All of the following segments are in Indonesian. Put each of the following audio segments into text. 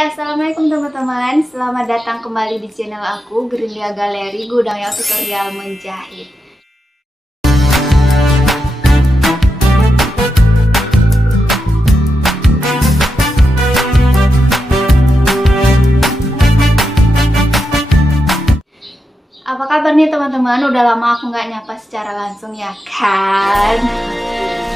Assalamualaikum teman-teman. Selamat datang kembali di channel aku, Gerinda Galeri, Gudang yang tutorial menjahit. Apa kabar nih teman-teman? Udah lama aku nggak nyapa secara langsung ya kan?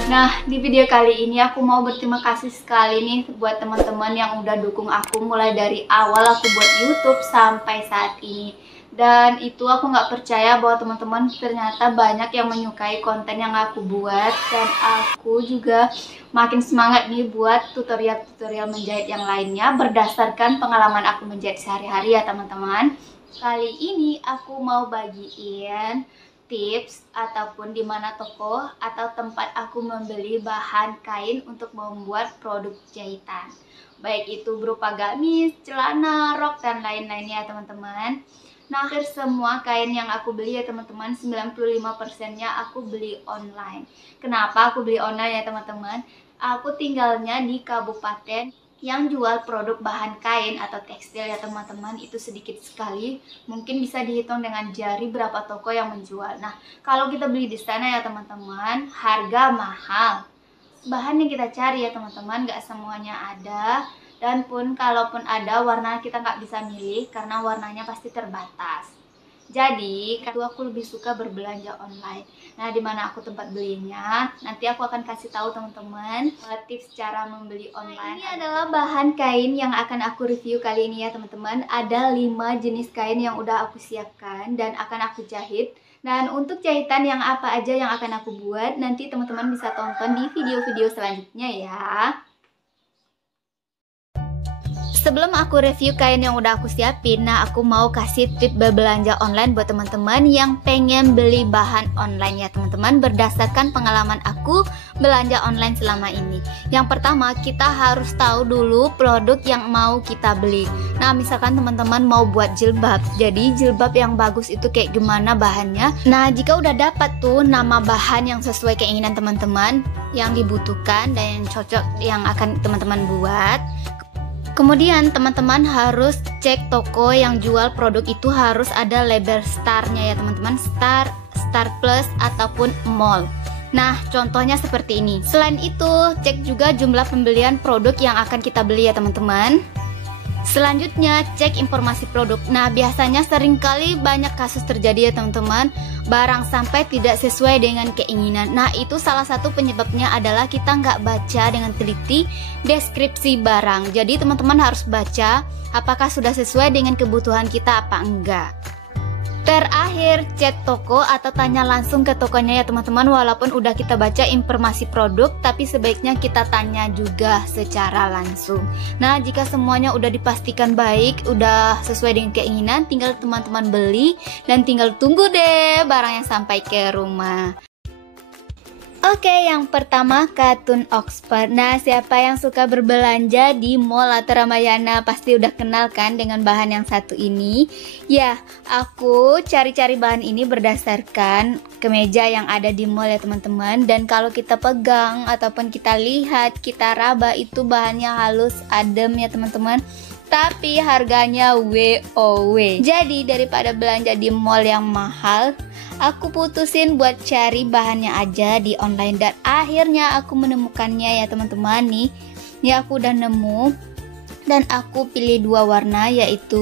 Nah, di video kali ini aku mau berterima kasih sekali nih buat teman-teman yang udah dukung aku mulai dari awal aku buat YouTube sampai saat ini. Dan itu aku nggak percaya bahwa teman-teman ternyata banyak yang menyukai konten yang aku buat. Dan aku juga makin semangat nih buat tutorial-tutorial menjahit yang lainnya berdasarkan pengalaman aku menjahit sehari-hari ya teman-teman. Kali ini aku mau bagiin tips ataupun di mana toko atau tempat aku membeli bahan kain untuk membuat produk jahitan. Baik itu berupa gamis, celana, rok, dan lain-lainnya teman-teman. Nah, hampir semua kain yang aku beli ya teman-teman, 95%-nya aku beli online. Kenapa aku beli online ya teman-teman? Aku tinggalnya di kabupaten yang jual produk bahan kain atau tekstil ya teman-teman, itu sedikit sekali, mungkin bisa dihitung dengan jari berapa toko yang menjual. Nah, kalau kita beli di sana ya teman-teman, harga mahal. Bahan yang kita cari ya teman-teman, nggak semuanya ada, dan pun kalaupun ada, warna kita nggak bisa milih karena warnanya pasti terbatas. Jadi, aku lebih suka berbelanja online. Nah, di mana aku tempat belinya, nanti aku akan kasih tahu teman-teman tips cara membeli online. Nah, ini adalah bahan kain yang akan aku review kali ini ya teman-teman. Ada 5 jenis kain yang udah aku siapkan dan akan aku jahit. Dan untuk jahitan yang apa aja yang akan aku buat, nanti teman-teman bisa tonton di video-video selanjutnya ya. Sebelum aku review kain yang udah aku siapin, nah aku mau kasih tip berbelanja online buat teman-teman yang pengen beli bahan online ya teman-teman, berdasarkan pengalaman aku belanja online selama ini. Yang pertama, kita harus tahu dulu produk yang mau kita beli. Nah, misalkan teman-teman mau buat jilbab, jadi jilbab yang bagus itu kayak gimana bahannya. Nah, jika udah dapat tuh nama bahan yang sesuai keinginan teman-teman, yang dibutuhkan dan yang cocok yang akan teman-teman buat, kemudian teman-teman harus cek toko yang jual produk itu harus ada label starnya ya teman-teman, Star, Star Plus ataupun Mall. Nah, contohnya seperti ini. Selain itu, cek juga jumlah pembelian produk yang akan kita beli ya teman-teman. Selanjutnya, cek informasi produk. Nah, biasanya seringkali banyak kasus terjadi ya teman-teman, barang sampai tidak sesuai dengan keinginan. Nah, itu salah satu penyebabnya adalah kita nggak baca dengan teliti deskripsi barang. Jadi teman-teman harus baca apakah sudah sesuai dengan kebutuhan kita apa enggak. Terakhir, cek toko atau tanya langsung ke tokonya ya teman-teman. Walaupun udah kita baca informasi produk, tapi sebaiknya kita tanya juga secara langsung. Nah, jika semuanya udah dipastikan baik, udah sesuai dengan keinginan, tinggal teman-teman beli dan tinggal tunggu deh barang yang sampai ke rumah. Oke, yang pertama katun Oxford. Nah, siapa yang suka berbelanja di mall atau Ramayana pasti udah kenal kan dengan bahan yang satu ini. Ya, aku cari-cari bahan ini berdasarkan kemeja yang ada di mall ya teman-teman. Dan kalau kita pegang ataupun kita lihat, kita raba, itu bahannya halus, adem ya teman-teman. Tapi harganya WOW. Jadi daripada belanja di mall yang mahal, aku putusin buat cari bahannya aja di online. Dan akhirnya aku menemukannya ya teman-teman. Nih aku udah nemu. Dan aku pilih 2 warna, yaitu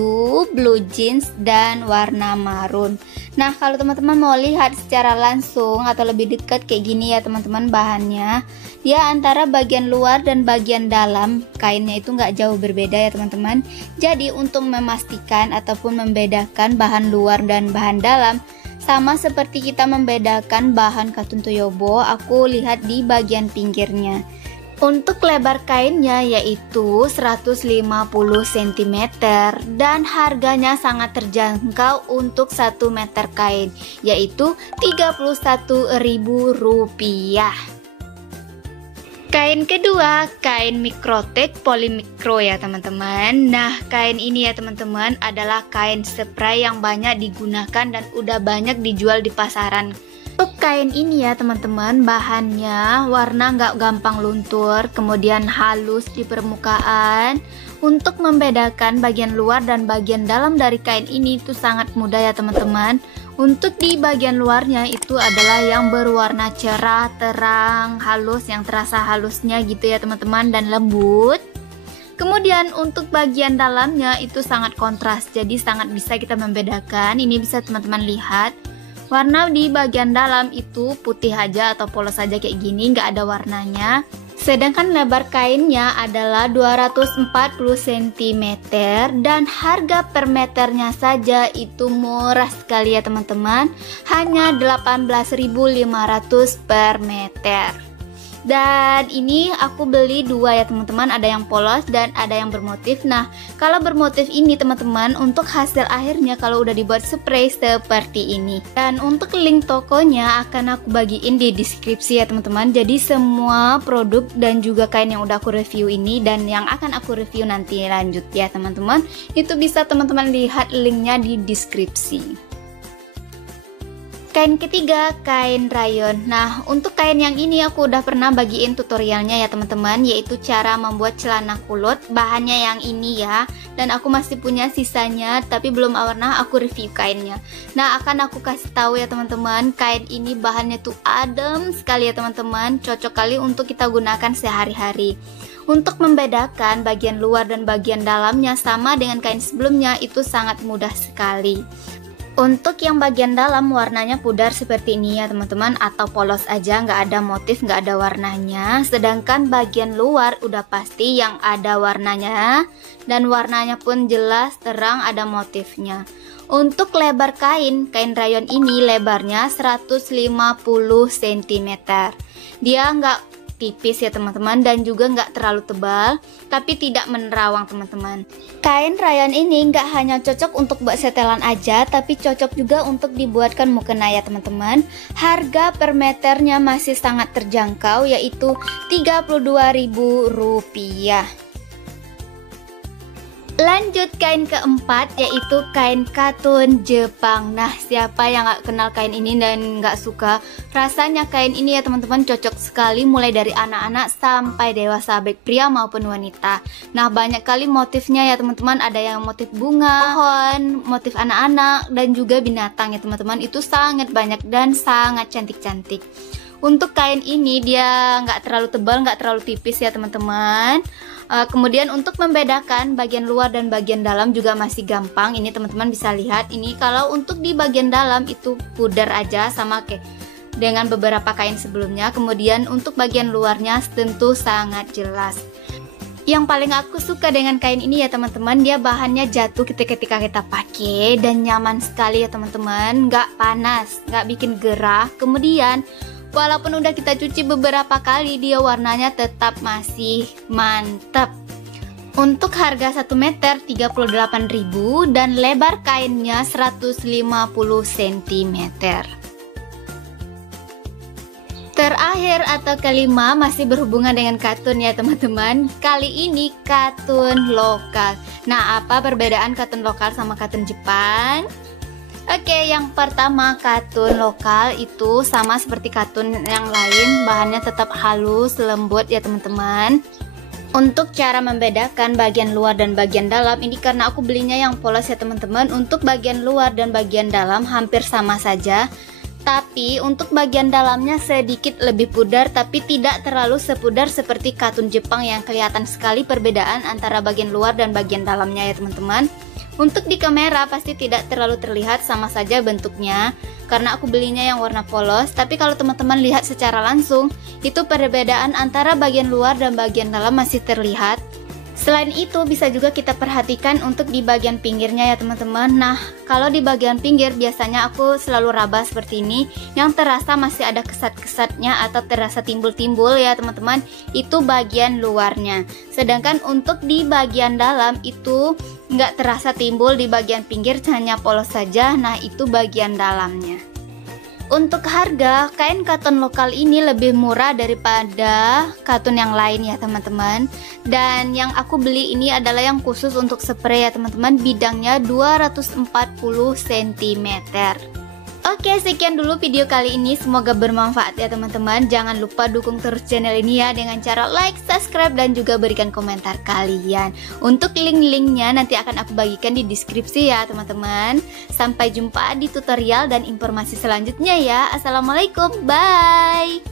blue jeans dan warna marun. Nah, kalau teman-teman mau lihat secara langsung atau lebih dekat kayak gini ya teman-teman bahannya, dia antara bagian luar dan bagian dalam kainnya itu nggak jauh berbeda ya teman-teman. Jadi untuk memastikan ataupun membedakan bahan luar dan bahan dalam, sama seperti kita membedakan bahan katun toyobo, aku lihat di bagian pinggirnya. Untuk lebar kainnya yaitu 150 cm dan harganya sangat terjangkau untuk 1 meter kain, yaitu Rp31.000. Kain kedua, kain mikrotek polimikro ya teman-teman. Nah, kain ini ya teman-teman adalah kain spray yang banyak digunakan dan udah banyak dijual di pasaran. Untuk kain ini ya teman-teman, bahannya warna nggak gampang luntur, kemudian halus di permukaan, Untuk membedakan bagian luar dan bagian dalam dari kain ini itu sangat mudah ya teman-teman. Untuk di bagian luarnya itu adalah yang berwarna cerah, terang, halus, yang terasa halusnya gitu ya teman-teman, dan lembut. Kemudian untuk bagian dalamnya itu sangat kontras, jadi sangat bisa kita membedakan. Ini bisa teman-teman lihat. Warna di bagian dalam itu putih aja atau polos aja kayak gini, nggak ada warnanya. Sedangkan lebar kainnya adalah 240 cm dan harga per meternya saja itu murah sekali ya teman-teman. Hanya 18.500 per meter. Dan ini aku beli dua ya teman-teman, ada yang polos dan ada yang bermotif. Nah, kalau bermotif ini teman-teman, untuk hasil akhirnya kalau udah dibuat spray seperti ini. Dan untuk link tokonya akan aku bagiin di deskripsi ya teman-teman. Jadi semua produk dan juga kain yang udah aku review ini dan yang akan aku review nanti lanjut ya teman-teman, itu bisa teman-teman lihat linknya di deskripsi. Kain ketiga, kain rayon. Nah, untuk kain yang ini aku udah pernah bagiin tutorialnya ya teman-teman, yaitu cara membuat celana kulot. Bahannya yang ini ya, dan aku masih punya sisanya, tapi belum pernah aku review kainnya. Nah, akan aku kasih tahu ya teman-teman, kain ini bahannya tuh adem sekali ya teman-teman, cocok kali untuk kita gunakan sehari-hari. Untuk membedakan bagian luar dan bagian dalamnya sama dengan kain sebelumnya itu sangat mudah sekali. Untuk yang bagian dalam warnanya pudar seperti ini ya teman-teman, atau polos aja, nggak ada motif, nggak ada warnanya. Sedangkan bagian luar udah pasti yang ada warnanya, dan warnanya pun jelas terang, ada motifnya. Untuk lebar kain rayon ini lebarnya 150 cm. Dia nggak tipis ya teman-teman, dan juga nggak terlalu tebal, tapi tidak menerawang teman-teman. Kain rayon ini nggak hanya cocok untuk buat setelan aja, tapi cocok juga untuk dibuatkan mukena ya teman-teman. Harga per meternya masih sangat terjangkau, yaitu Rp32.000. Lanjut kain keempat, yaitu kain katun Jepang. Nah, siapa yang gak kenal kain ini dan gak suka? Rasanya kain ini ya teman-teman cocok sekali, mulai dari anak-anak sampai dewasa, baik pria maupun wanita. Nah, banyak kali motifnya ya teman-teman, ada yang motif bunga, pohon, motif anak-anak, dan juga binatang ya teman-teman. Itu sangat banyak dan sangat cantik-cantik. Untuk kain ini dia nggak terlalu tebal, nggak terlalu tipis ya teman-teman. Kemudian untuk membedakan bagian luar dan bagian dalam juga masih gampang. Ini teman-teman bisa lihat, ini kalau untuk di bagian dalam itu pudar aja sama kayak dengan beberapa kain sebelumnya. Kemudian untuk bagian luarnya tentu sangat jelas. Yang paling aku suka dengan kain ini ya teman-teman, dia bahannya jatuh ketika kita pakai dan nyaman sekali ya teman-teman. Nggak panas, nggak bikin gerah. Kemudian walaupun udah kita cuci beberapa kali, dia warnanya tetap masih mantap. Untuk harga 1 meter 38.000 dan lebar kainnya 150 cm. Terakhir atau kelima masih berhubungan dengan katun ya teman-teman. Kali ini katun lokal. Nah, apa perbedaan katun lokal sama katun Jepang? Oke, yang pertama katun lokal itu sama seperti katun yang lain, bahannya tetap halus, lembut ya teman-teman. Untuk cara membedakan bagian luar dan bagian dalam ini, karena aku belinya yang polos ya teman-teman. Untuk bagian luar dan bagian dalam hampir sama saja, tapi untuk bagian dalamnya sedikit lebih pudar, tapi tidak terlalu sepudar seperti katun Jepang yang kelihatan sekali perbedaan antara bagian luar dan bagian dalamnya ya teman-teman. Untuk di kamera pasti tidak terlalu terlihat, sama saja bentuknya karena aku belinya yang warna polos. Tapi kalau teman-teman lihat secara langsung, itu perbedaan antara bagian luar dan bagian dalam masih terlihat. Selain itu bisa juga kita perhatikan untuk di bagian pinggirnya ya teman-teman. Nah, kalau di bagian pinggir biasanya aku selalu raba seperti ini, yang terasa masih ada kesat-kesatnya atau terasa timbul-timbul ya teman-teman, itu bagian luarnya. Sedangkan untuk di bagian dalam itu nggak terasa timbul, di bagian pinggir hanya polos saja. Nah, itu bagian dalamnya. Untuk harga, kain katun lokal ini lebih murah daripada katun yang lain ya teman-teman. Dan yang aku beli ini adalah yang khusus untuk spray ya teman-teman, bidangnya 240 cm. Oke, sekian dulu video kali ini. Semoga bermanfaat ya teman-teman. Jangan lupa dukung terus channel ini ya dengan cara like, subscribe, dan juga berikan komentar kalian. Untuk link-linknya nanti akan aku bagikan di deskripsi ya teman-teman. Sampai jumpa di tutorial dan informasi selanjutnya ya. Assalamualaikum, bye.